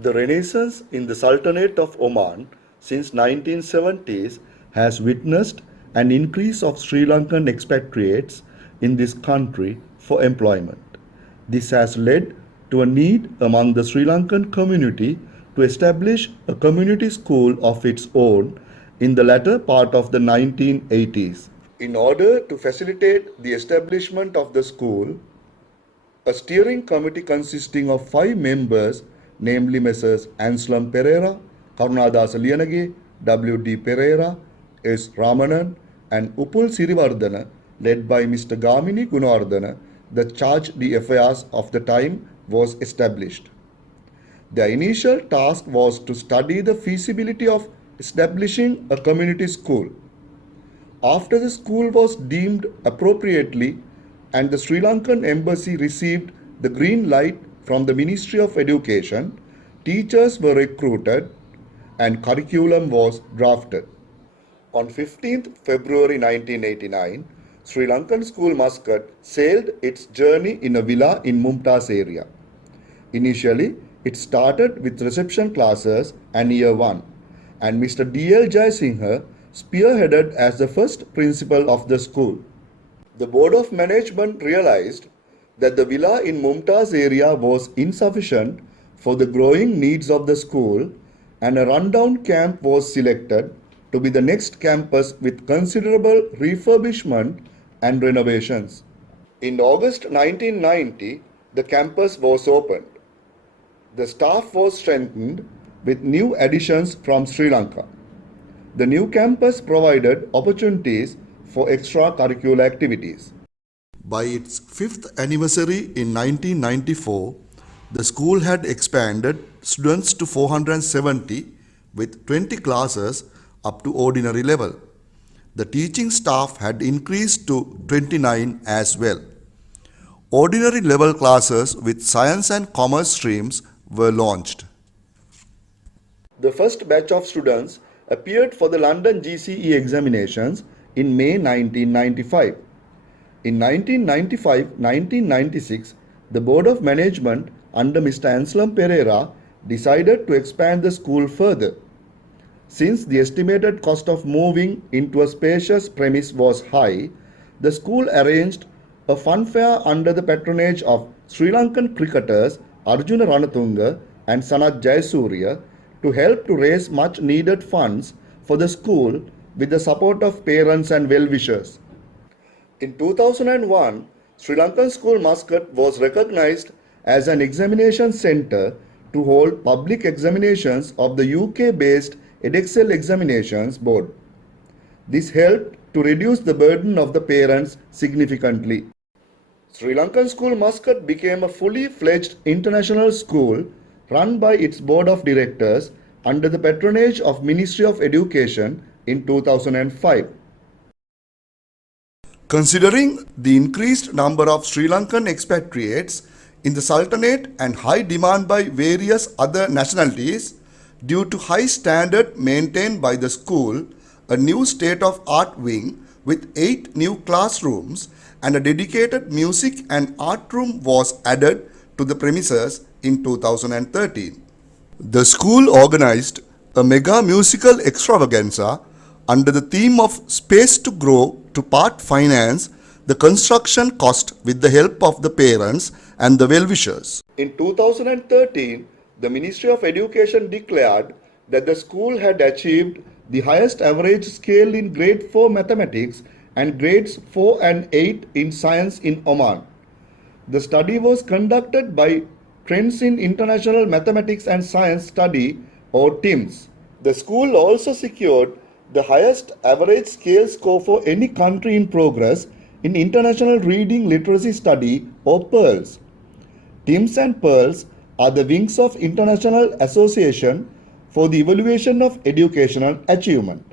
The Renaissance in the Sultanate of Oman since 1970s has witnessed an increase of Sri Lankan expatriates in this country for employment. This has led to a need among the Sri Lankan community to establish a community school of its own in the latter part of the 1980s. In order to facilitate the establishment of the school, a steering committee consisting of 5 members, namely Messrs. Anselm Pereira, Karunadasa Liyanage, W.D. Pereira, S. Ramanan, and Upul Sirivardhana, led by Mr. Gamini Gunawardhana, the charge d'affaires of the time, was established. Their initial task was to study the feasibility of establishing a community school. After the school was deemed appropriately and the Sri Lankan embassy received the green light from the Ministry of Education, teachers were recruited and curriculum was drafted. On 15th February 1989, Sri Lankan School Muscat sailed its journey in a villa in Mumtaz area. Initially, it started with reception classes and Year 1, and Mr. D.L. Jayasinghe spearheaded as the first principal of the school. The Board of Management realized that the villa in Mumtaz area was insufficient for the growing needs of the school, and a rundown camp was selected to be the next campus with considerable refurbishment and renovations. In August 1990, the campus was opened. The staff was strengthened with new additions from Sri Lanka. The new campus provided opportunities for extracurricular activities. By its 5th anniversary in 1994, the school had expanded students to 470 with 20 classes up to ordinary level. The teaching staff had increased to 29 as well. Ordinary level classes with science and commerce streams were launched. The first batch of students appeared for the London GCE examinations in May 1995. In 1995-1996, the Board of Management under Mr. Anselm Pereira decided to expand the school further. Since the estimated cost of moving into a spacious premise was high, the school arranged a fun fair under the patronage of Sri Lankan cricketers Arjuna Ranatunga and Sanath Jayasuriya to help to raise much needed funds for the school with the support of parents and well-wishers. In 2001, Sri Lankan School Muscat was recognized as an examination center to hold public examinations of the UK-based Edexcel Examinations Board. This helped to reduce the burden of the parents significantly. Sri Lankan School Muscat became a fully fledged international school run by its board of directors under the patronage of Ministry of Education in 2005. Considering the increased number of Sri Lankan expatriates in the Sultanate and high demand by various other nationalities, due to high standard maintained by the school, a new state-of-art wing with 8 new classrooms and a dedicated music and art room was added to the premises in 2013. The school organized a mega musical extravaganza under the theme of Space to Grow to part finance the construction cost with the help of the parents and the well-wishers. In 2013, the Ministry of Education declared that the school had achieved the highest average scale in grade 4 mathematics and grades 4 and 8 in science in Oman. The study was conducted by Trends in International Mathematics and Science Study, or TIMSS. The school also secured the highest average scale score for any country in progress in International Reading Literacy Study, or PEARLS. TIMSS and PEARLS are the wings of International Association for the Evaluation of Educational Achievement.